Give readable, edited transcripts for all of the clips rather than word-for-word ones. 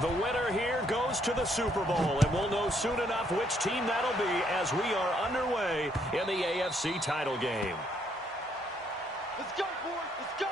The winner here goes to the Super Bowl, and we'll know soon enough which team that'll be as we are underway in the AFC title game. Let's go, boys. Let's go.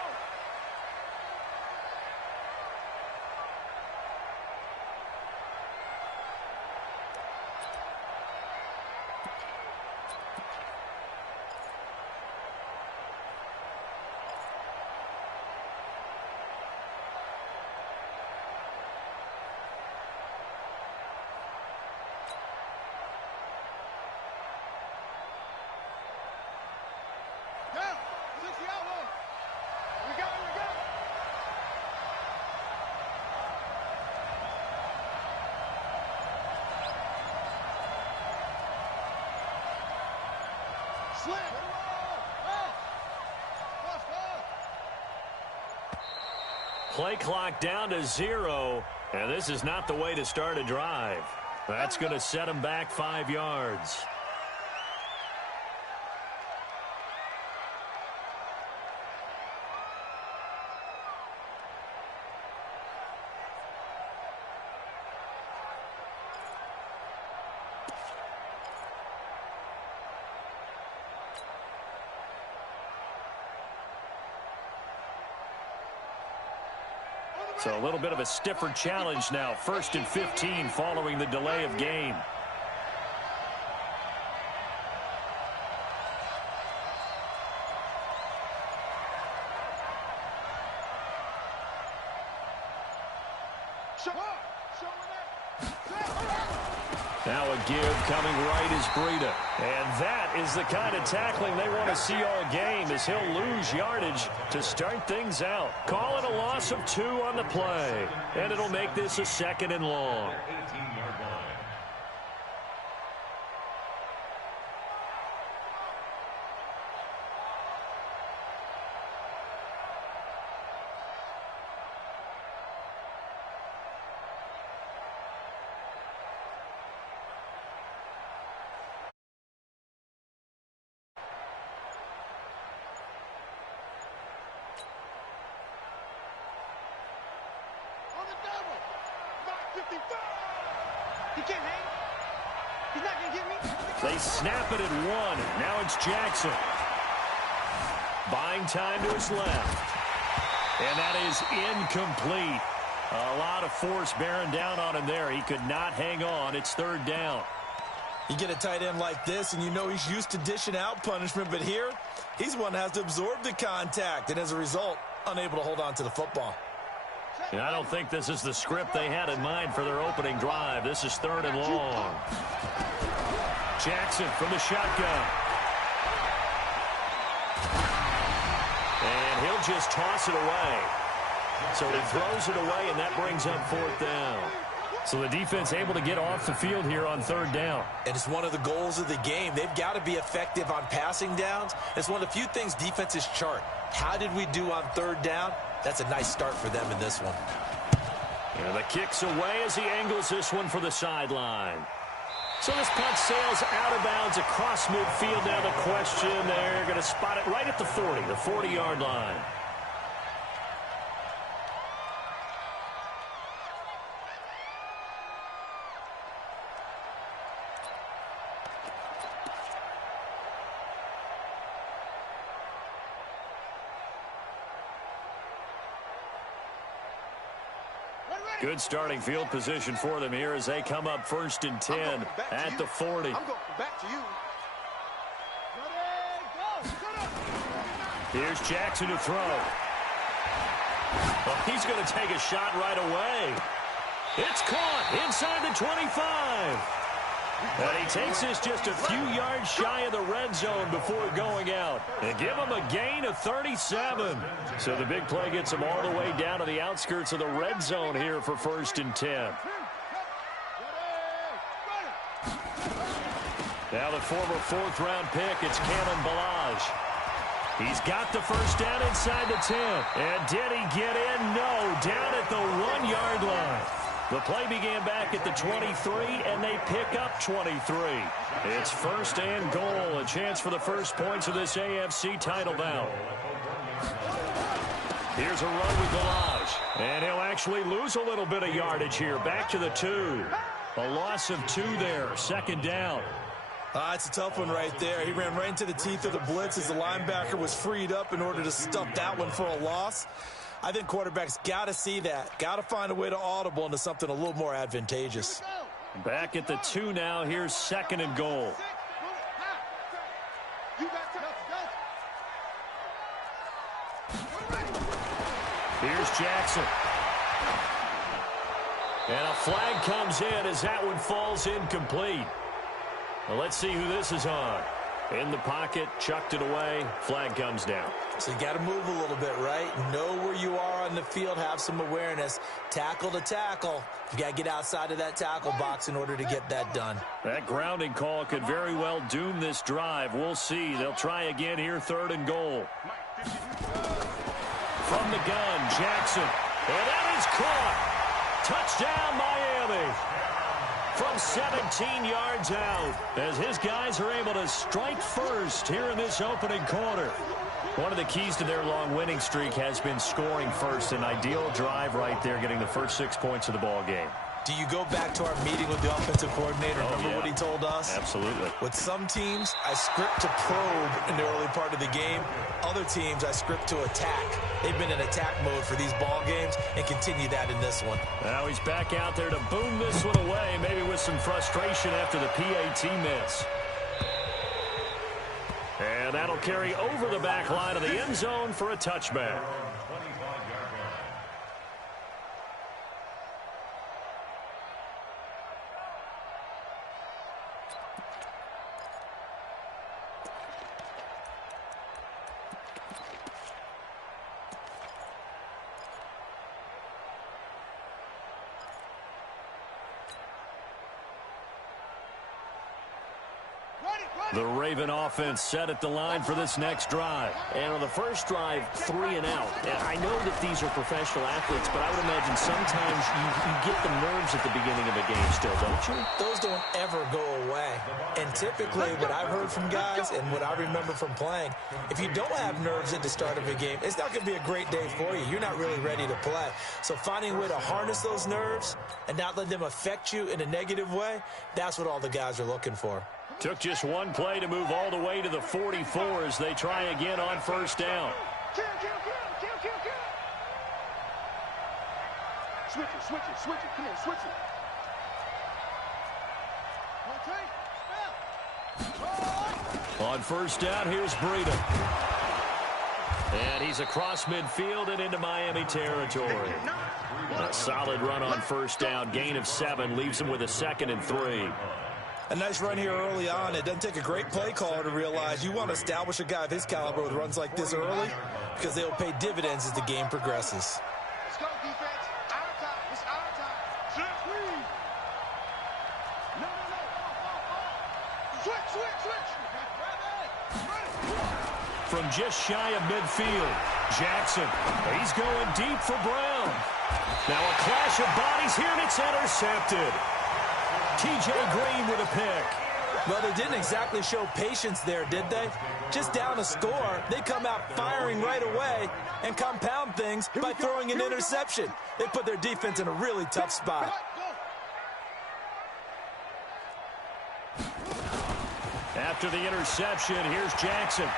Play clock down to 0, and this is not the way to start a drive. That's going to set him back 5 yards. So a little bit of a stiffer challenge now. 1st and 15 following the delay of game. Now a give coming right is Breida. And that is the kind of tackling they want to see all game, as he'll lose yardage to start things out. Call it a loss of 2 on the play. And it'll make this a 2nd and long. He can't hang. He's not going to get me. They snap it at 1. Now it's Jackson. Buying time to his left. And that is incomplete. A lot of force bearing down on him there. He could not hang on. It's 3rd down. You get a tight end like this, and you know he's used to dishing out punishment, but here, he's one that has to absorb the contact, and as a result, unable to hold on to the football. And I don't think this is the script they had in mind for their opening drive. This is 3rd and long. Jackson from the shotgun. And he'll just toss it away. So he throws it away, and that brings up 4th down. So the defense able to get off the field here on 3rd down. And it's one of the goals of the game. They've got to be effective on passing downs. It's one of the few things defenses chart. How did we do on 3rd down? That's a nice start for them in this one. And the kick's away as he angles this one for the sideline. So this punt sails out of bounds across midfield. Now the question, they're going to spot it right at the 40, the 40-yard line. Good starting field position for them here as they come up 1st and 10 at the 40. I'm going back to you. Here's Jackson to throw. Well, he's going to take a shot right away. It's caught inside the 25. And he takes this just a few yards shy of the red zone before going out. And give him a gain of 37. So the big play gets him all the way down to the outskirts of the red zone here for 1st and 10. Now the former 4th-round pick, it's Kalen Ballage. He's got the first down inside the 10. And did he get in? No, down at the 1-yard line. The play began back at the 23, and they pick up 23. It's 1st and goal, a chance for the first points of this AFC title bout. Here's a run with Ballage. And he'll actually lose a little bit of yardage here. Back to the 2. A loss of 2 there. 2nd down. It's a tough one right there. He ran right into the teeth of the blitz as the linebacker was freed up in order to stuff that one for a loss. I think quarterbacks got to see that. Got to find a way to audible into something a little more advantageous. Back at the 2 now. Here's 2nd and goal. Here's Jackson. And a flag comes in as that one falls incomplete. Well, let's see who this is on. In the pocket, chucked it away, flag comes down. So you got to move a little bit, right? Know where you are on the field, have some awareness. Tackle to tackle. You got to get outside of that tackle box in order to get that done. That grounding call could very well doom this drive. We'll see. They'll try again here, 3rd and goal. From the gun, Jackson. And that is caught. Touchdown, Miami. From 17 yards out, as his guys are able to strike first here in this opening quarter. One of the keys to their long winning streak has been scoring first. An ideal drive right there, getting the first 6 points of the ball game. Do you go back to our meeting with the offensive coordinator? Remember what he told us? Absolutely. With some teams, I script to probe in the early part of the game. Other teams, I script to attack. They've been in attack mode for these ball games and continue that in this one. Now he's back out there to boom this one away, maybe with some frustration after the PAT miss. And that'll carry over the back line of the end zone for a touchback. The Raven offense set at the line for this next drive. And on the first drive, 3 and out. I know that these are professional athletes, but I would imagine sometimes you get the nerves at the beginning of a game still, don't you? Those don't ever go away. And typically what I've heard from guys and what I remember from playing, if you don't have nerves at the start of a game, it's not going to be a great day for you. You're not really ready to play. So finding a way to harness those nerves and not let them affect you in a negative way, that's what all the guys are looking for. Took just one play to move all the way to the 44 as they try again on 1st down. Kill. Switch it. Come on, switch it. On 1st down, here's Breida. And he's across midfield and into Miami territory. A solid run on 1st down. Gain of 7 leaves him with a 2nd and 3. A nice run here early on. It doesn't take a great play caller to realize you want to establish a guy of his caliber with runs like this early because they'll pay dividends as the game progresses. Let's go, defense. Our time. It's our time. No. Switch. From just shy of midfield, Jackson. He's going deep for Brown. Now a clash of bodies here, and it's intercepted. T.J. Green with a pick. Well, they didn't exactly show patience there, did they? Just down a score, they come out firing right away and compound things by throwing an interception. They put their defense in a really tough spot. After the interception, here's Jackson.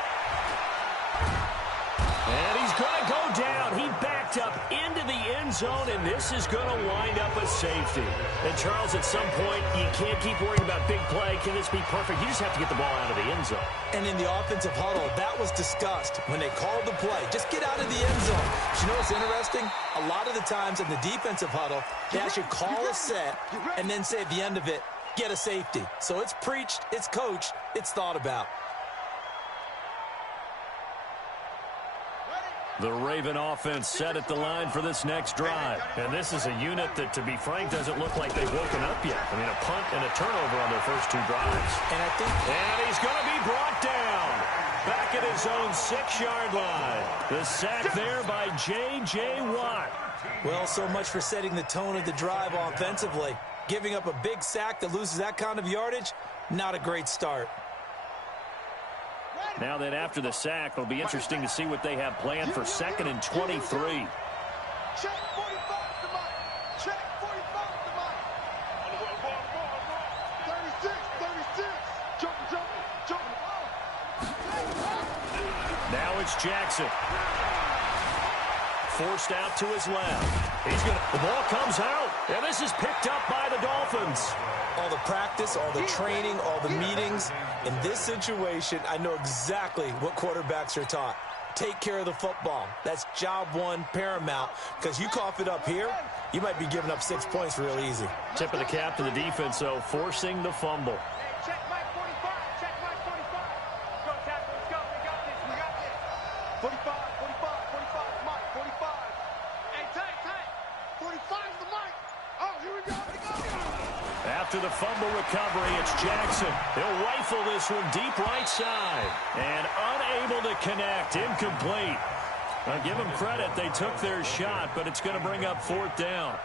And he's going to go down. He backed up into the end zone, and this is going to wind up a safety. And, Charles, at some point, you can't keep worrying about big play. Can this be perfect? You just have to get the ball out of the end zone. And in the offensive huddle, that was discussed when they called the play. Just get out of the end zone. But you know what's interesting? A lot of the times in the defensive huddle, they actually call a set and then say at the end of it, get a safety. So it's preached, it's coached, it's thought about. The Raven offense set at the line for this next drive. And this is a unit that, to be frank, doesn't look like they've woken up yet. I mean, a punt and a turnover on their first 2 drives. And he's going to be brought down. Back at his own 6-yard line. The sack there by J.J. Watt. Well, so much for setting the tone of the drive offensively. Giving up a big sack that loses that kind of yardage, not a great start. Now then, after the sack, it'll be interesting to see what they have planned for 2nd and 23. Check 45 to Mike. Check 45 to Mike. 36. Jumping. Now it's Jackson. Forced out to his left. The ball comes out, and this is picked up by the Dolphins. All the practice, all the training, all the meetings. In this situation, I know exactly what quarterbacks are taught. Take care of the football. That's job one, paramount, because you cough it up here, you might be giving up 6 points real easy. Tip of the cap to the defense, though, forcing the fumble. Check Mike 45. Check Mike 45. Go, tackle. Let's go. We got this. 45. Mike, 45. Hey, tight. 45's the Mike. Oh, here we go. After the fumble recovery, it's Jackson. He'll rifle this one deep right side. And unable to connect. Incomplete. I'll give them credit. They took their shot, but it's going to bring up 4th down.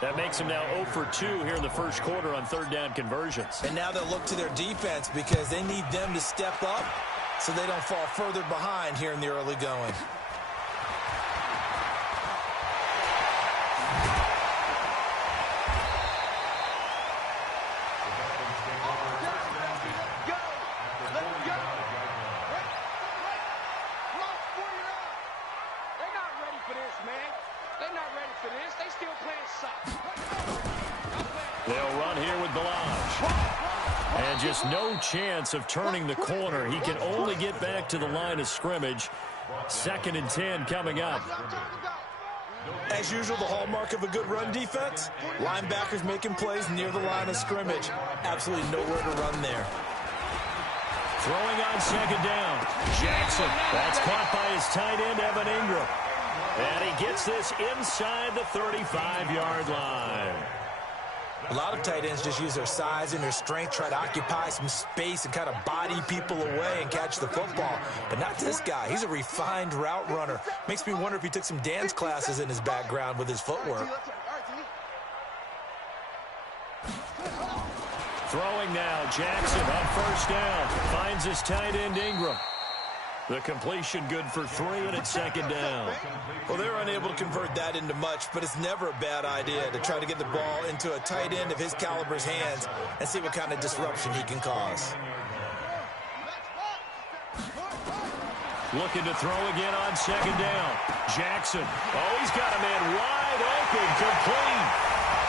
That makes them now 0 for 2 here in the first quarter on 3rd down conversions. And now they'll look to their defense because they need them to step up so they don't fall further behind here in the early going. They'll run here with Balaj. And just no chance of turning the corner. He can only get back to the line of scrimmage. 2nd and 10 coming up. As usual, the hallmark of a good run defense, linebackers making plays near the line of scrimmage. Absolutely nowhere to run there. Throwing on 2nd down. Jackson. That's caught by his tight end, Evan Ingram. And he gets this inside the 35-yard line. A lot of tight ends just use their size and their strength, try to occupy some space and kind of body people away and catch the football. But not this guy. He's a refined route runner. Makes me wonder if he took some dance classes in his background with his footwork. Throwing now, Jackson on 1st down. Finds his tight end, Ingram. The completion good for 3, and it's 2nd down. Well, they're unable to convert that into much, but it's never a bad idea to try to get the ball into a tight end of his caliber's hands and see what kind of disruption he can cause. Looking to throw again on 2nd down. Jackson. Oh, he's got a man wide open, complete.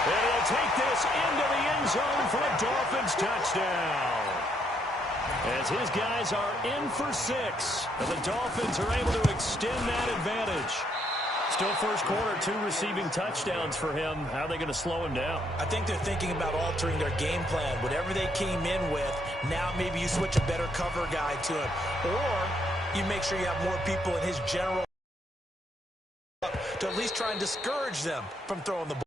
And he'll take this into the end zone for a Dolphins touchdown. As his guys are in for 6. And the Dolphins are able to extend that advantage. Still first quarter, 2 receiving touchdowns for him. How are they going to slow him down? I think they're thinking about altering their game plan. Whatever they came in with, now maybe you switch a better cover guy to him. Or you make sure you have more people in his general to at least try and discourage them from throwing the ball.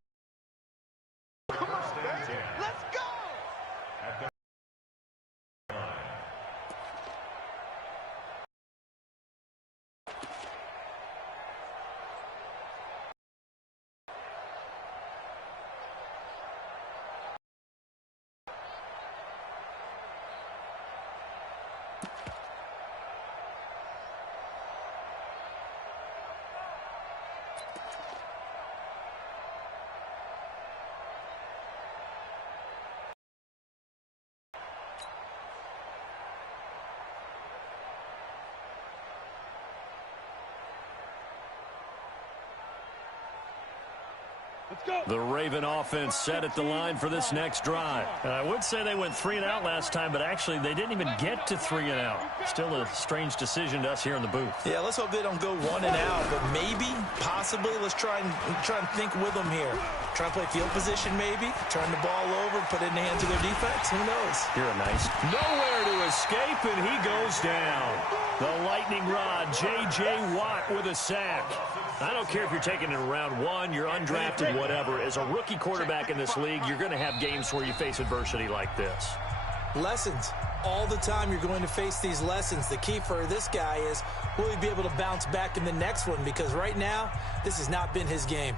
The Raven offense set at the line for this next drive. And I would say they went 3 and out last time, but actually they didn't even get to 3 and out. Still a strange decision to us here in the booth. Yeah, let's hope they don't go 1 and out, but maybe, possibly, let's try and think with them here. Try and play field position maybe, turn the ball over, put it in the hands of their defense. Who knows? Here a nice. Nowhere to escape, and he goes down. The lightning rod, J.J. Watt with a sack. I don't care if you're taking it in round 1, you're undrafted, whatever. As a rookie quarterback in this league, you're going to have games where you face adversity like this. Lessons. All the time you're going to face these lessons. The key for this guy is, will he be able to bounce back in the next one? Because right now, this has not been his game.